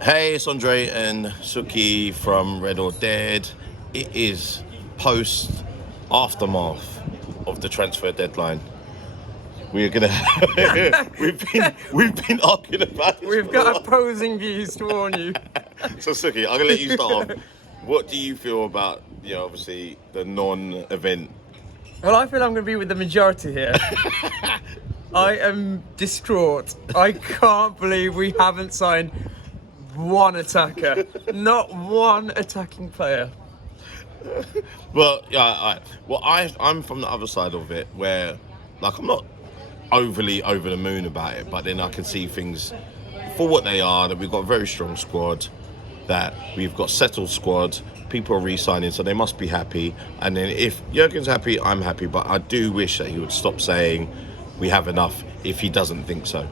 Hey, it's Andre and Sukhy from Red or Dead. It is post aftermath of the transfer deadline. We're gonna we've been arguing about this. We've got opposing views to warn you. So Sukhy, I'm gonna let you start off. What do you feel about obviously the non-event? Well, I feel I'm going to be with the majority here. I am distraught. I can't believe we haven't signed one attacker. Not one attacking player. Well, yeah, I'm from the other side of it, where I'm not overly over the moon about it, but then I can see things for what they are. That we've got a very strong squad, that we've got settled squad. People are re-signing, so they must be happy. And then if Jurgen's happy, I'm happy. But I do wish that he would stop saying we have enough if he doesn't think so.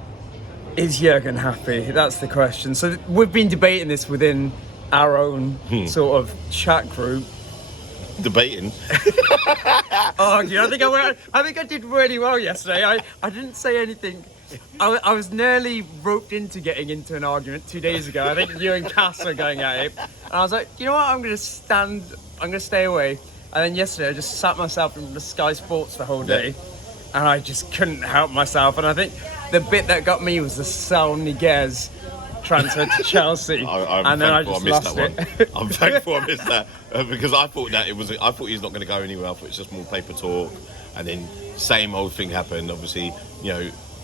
Is Jurgen happy? That's the question. So we've been debating this within our own sort of chat group. Debating. Argue. I think I did really well yesterday. I didn't say anything. I was nearly roped into getting into an argument 2 days ago. I think you and Cass were going at it. And I was like, you know what? I'm going to stay away. And then yesterday I just sat myself in the Sky Sports the whole day. And I just couldn't help myself. And I think the bit that got me was the Saul Niguez transfer to Chelsea. I'm thankful I missed that one. I'm thankful I missed that because I thought he's not going to go anywhere. I thought it's just more paper talk. And then same old thing happened. Obviously,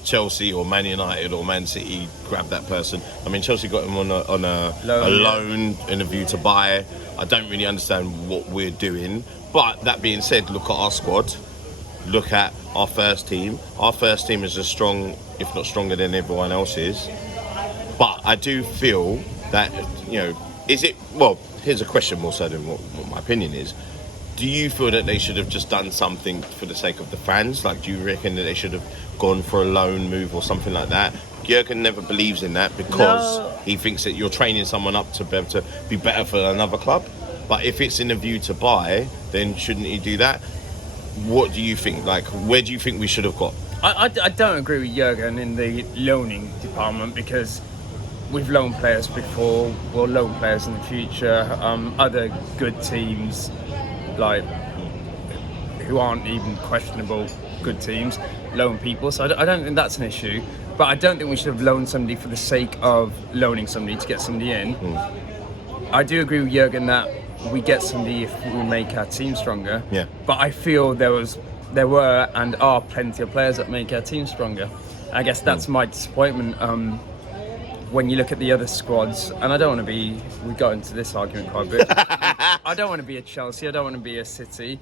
Chelsea or Man United or Man City grabbed that person. I mean, Chelsea got him on a loan in a view to buy. I don't really understand what we're doing. But that being said, look at our squad. Look at our first team. Our first team is as strong, if not stronger than everyone else's. But I do feel that, is it... Well, here's a question more so than what my opinion is. Do you feel that they should have just done something for the sake of the fans? Do you reckon that they should have gone for a loan move or something like that? Jurgen never believes in that because he thinks that you're training someone up to be able to be better for another club. But if it's in a view to buy, then shouldn't he do that? What do you think? Where do you think we should have got? I don't agree with Jurgen in the loaning department because we've loaned players before. We'll loan players in the future. Other good teams, who aren't even questionable good teams, loan people. So I don't think that's an issue. But I don't think we should have loaned somebody for the sake of loaning somebody to get somebody in. I do agree with Jurgen that we get somebody if we make our team stronger. Yeah. But I feel there were and are plenty of players that make our team stronger. I guess that's my disappointment. When you look at the other squads, and I don't want to be... We got into this argument quite a bit. I don't want to be a Chelsea. I don't want to be a City.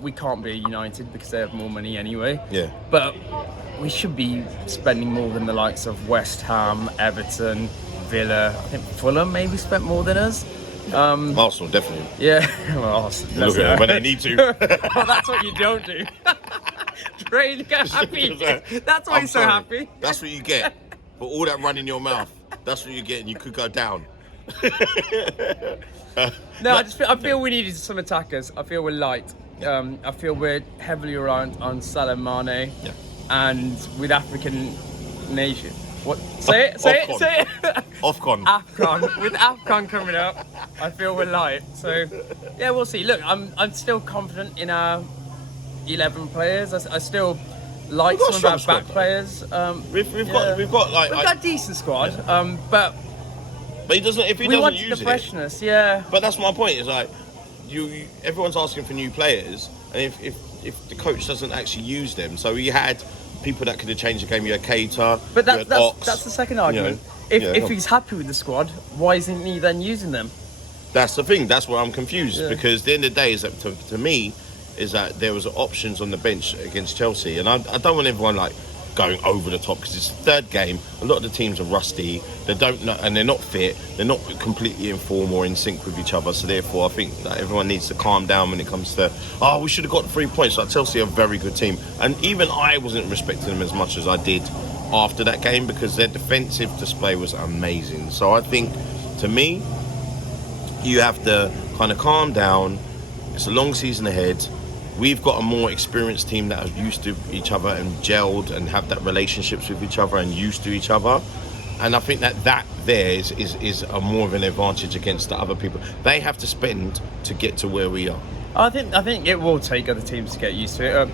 We can't be a United because they have more money anyway. Yeah. But we should be spending more than the likes of West Ham, Everton, Villa. I think Fulham maybe spent more than us. Arsenal, definitely. Yeah. Well, Arsenal. Look at them when they need to. Well, that's what you don't do. Really happy. That's why you're so happy. That's what you get. But all that run in your mouth, that's what you get, and you could go down. No, I feel we needed some attackers. I feel we're light. I feel we're heavily reliant on Salah Mane. Yeah. And with African nation. What? Say it. Ofcon. AFCON. With AFCON coming up, I feel we're light. So, yeah, we'll see. Look, I'm still confident in our 11 players. I still like some of our back players. We've got a decent squad. But he doesn't. If he we doesn't wanted use the freshness, yeah. But that's my point. Is everyone's asking for new players, and if the coach doesn't actually use them, so he had people that could have changed the game. You had Keita, but that's the second argument. If he's happy with the squad, why isn't he then using them? That's the thing. That's where I'm confused because at the end of the day, is that to me, is that there was options on the bench against Chelsea, and I don't want everyone going over the top because it's the third game. A lot of the teams are rusty. They don't know, and they're not fit. They're not completely in form or in sync with each other. So therefore, I think that everyone needs to calm down when it comes to we should have got 3 points. Chelsea are a very good team, and even I wasn't respecting them as much as I did after that game because their defensive display was amazing. So I think, to me, you have to kind of calm down. It's a long season ahead. We've got a more experienced team that are used to each other and gelled and have that relationships with each other and used to each other. And I think that there is a more of an advantage against the other people. They have to spend to get to where we are. I think it will take other teams to get used to it.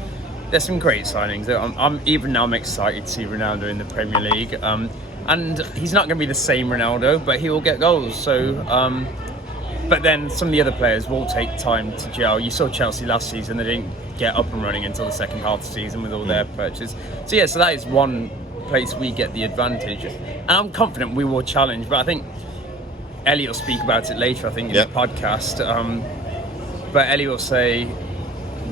There's some great signings. I'm excited to see Ronaldo in the Premier League. And he's not going to be the same Ronaldo, but he will get goals. So, but then some of the other players will take time to gel. You saw Chelsea last season; they didn't get up and running until the second half of the season with all their purchases. So so that is one place we get the advantage, and I'm confident we will challenge. But I think Elliot will speak about it later. I think in the podcast. But Elliot will say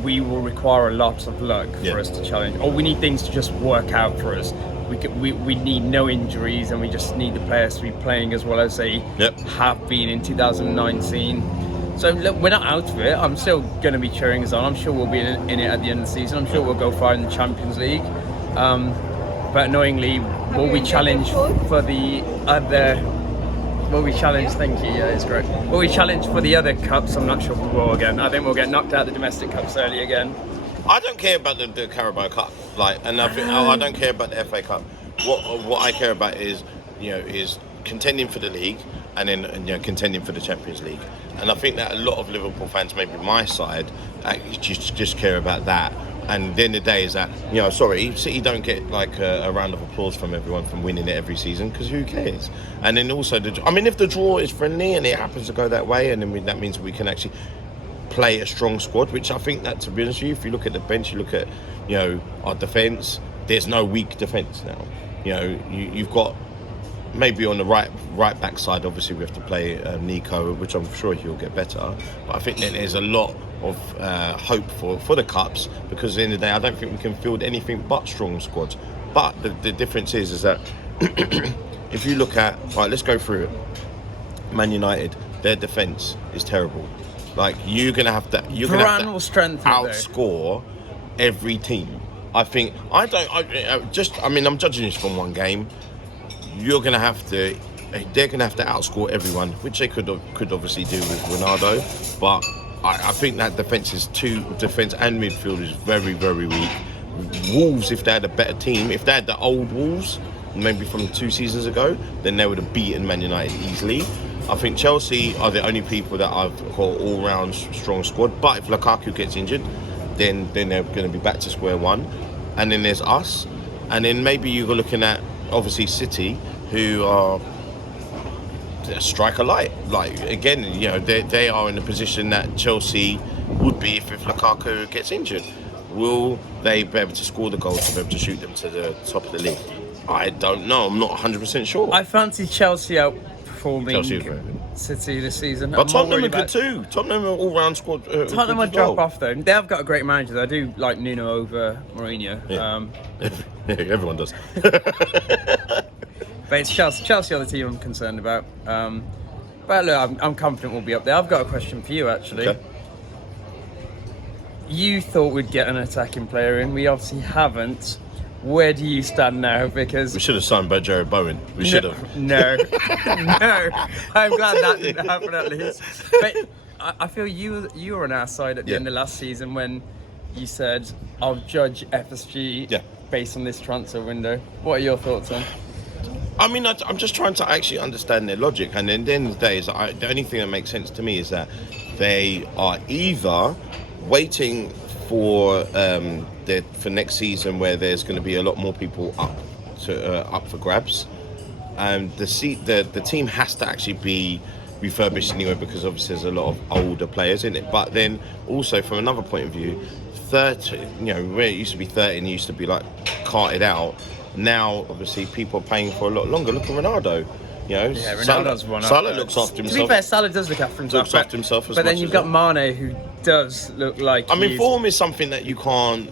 we will require a lot of luck for us to challenge, or we need things to just work out for us. We need no injuries, and we just need the players to be playing as well as they have been in 2019. So look, we're not out of it. I'm still going to be cheering us on. I'm sure we'll be in it at the end of the season. I'm sure we'll go far in the Champions League. But annoyingly, will we challenge for the other? Will we challenge? Thank you. Yeah, it's great. Will we challenge for the other cups? I'm not sure if we will again. I think we'll get knocked out of the domestic cups early again. I don't care about the Carabao Cup, and I don't care about the FA Cup. What I care about is contending for the league, and then contending for the Champions League. And I think that a lot of Liverpool fans, maybe my side, just care about that. And at the end of the day is that, City don't get like a round of applause from everyone from winning it every season, because who cares? And then also, if the draw is friendly and it happens to go that way, and then that means we can actually play a strong squad, which I think that, to be honest with you, if you look at the bench, you look at, our defence, there's no weak defence now. You've got, maybe on the right back side, obviously we have to play Nico, which I'm sure he'll get better. But I think that there's a lot of hope for the Cups, because at the end of the day, I don't think we can field anything but strong squads. But the difference is that if you look at, let's go through it. Man United, their defence is terrible. Like, you're gonna have to outscore every team. I think I'm judging this from one game. They're gonna have to outscore everyone, which they could obviously do with Ronaldo. But I think that defence and midfield is very, very weak. Wolves, if they had a better team, if they had the old Wolves, maybe from 2 seasons ago, then they would have beaten Man United easily. I think Chelsea are the only people that I've got all-round strong squad. But if Lukaku gets injured, then they're going to be back to square one. And then there's us. And then maybe you're looking at, obviously, City, who are striker light. Like, again, they are in the position that Chelsea would be if Lukaku gets injured. Will they be able to score the goals to be able to shoot them to the top of the league? I don't know. I'm not 100% sure. I fancy Chelsea outperforming City this season. But Tottenham are good too. Tottenham are all-round squad. Tottenham would drop off though. They have got a great manager. I do like Nuno over Mourinho. Yeah. Everyone does. But it's Chelsea are the team I'm concerned about. But look, I'm confident we'll be up there. I've got a question for you actually. Okay. You thought we'd get an attacking player in. We obviously haven't. Where do you stand now? Because we should have signed by Jared Bowen. We should have. No. I'm glad that didn't happen at least. But I feel you were on our side at the end of last season when you said, I'll judge FSG based on this transfer window. What are your thoughts on? I'm just trying to actually understand their logic. And then at the end of the day, the only thing that makes sense to me is that they are either waiting for next season, where there's going to be a lot more people up for grabs, and the team has to actually be refurbished anyway, because obviously there's a lot of older players in it. But then also from another point of view, 30, where it used to be 30 and it used to be like carted out, now obviously people are paying for a lot longer. Look at Ronaldo. Ronaldo's one. Salah looks after himself. To be fair, Salah does look after himself. But then you've got Mane, who does look like. Form is something that you can't.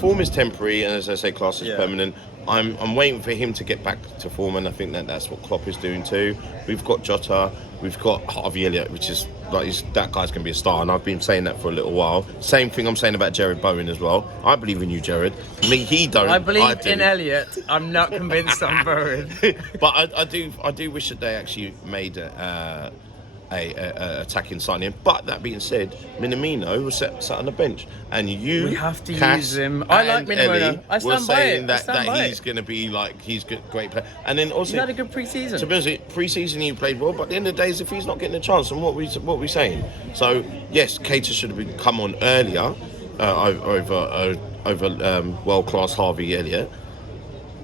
Form is temporary, and as I say, class is permanent. I'm waiting for him to get back to form, and I think that's what Klopp is doing too. We've got Jota, we've got Harvey Elliott, which is that guy's going to be a star, and I've been saying that for a little while. Same thing I'm saying about Jared Bowen as well. I believe in you, Jared. He don't. I believe in Elliott. I'm not convinced on Bowen. But I do wish that they actually made a attacking signing. But that being said, Minamino was sat on the bench, and you We have to Cass, use him. I like and Minamino. Ellie I stand were by saying it. I that, stand that by he's it. going to be like he's a great player. And then also He had a good pre-season. to be honest, pre-season he played well, but at the end of the day, if he's not getting a chance, then what we saying? So yes, Cater should have come on earlier over world-class Harvey Elliott.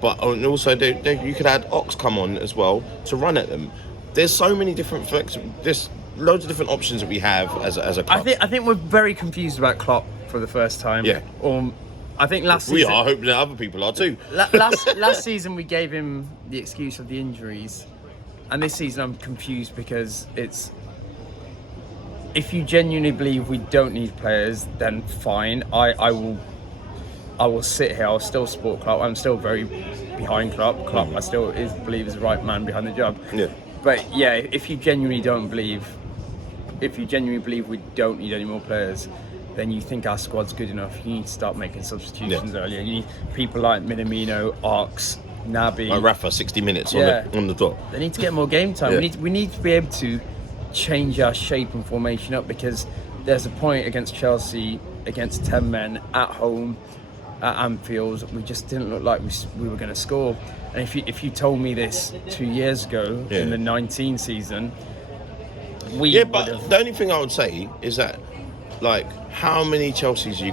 But and also you could add Ox come on as well to run at them. There's so many different there's loads of different options that we have as a club. I think we're very confused about Klopp for the first time. Yeah. I think last We season are hoping that other people are too. last season we gave him the excuse of the injuries, and this season I'm confused because it's. If you genuinely believe we don't need players, then fine. I will sit here. I'll still support Klopp. I'm still very behind Klopp. Klopp, I still believe is the right man behind the job. Yeah. But yeah, if you genuinely believe we don't need any more players, then you think our squad's good enough. You need to start making substitutions earlier. You need people like Minamino, Ox, Naby. Like Rafa, 60 minutes on the dot. They need to get more game time. Yeah. We need to be able to change our shape and formation up, because there's a point against Chelsea, against 10 men at home at Anfield, we just didn't look like we were going to score. And if you told me this 2 years ago in the 19 season, but the only thing I would say is that, like, how many Chelsea's you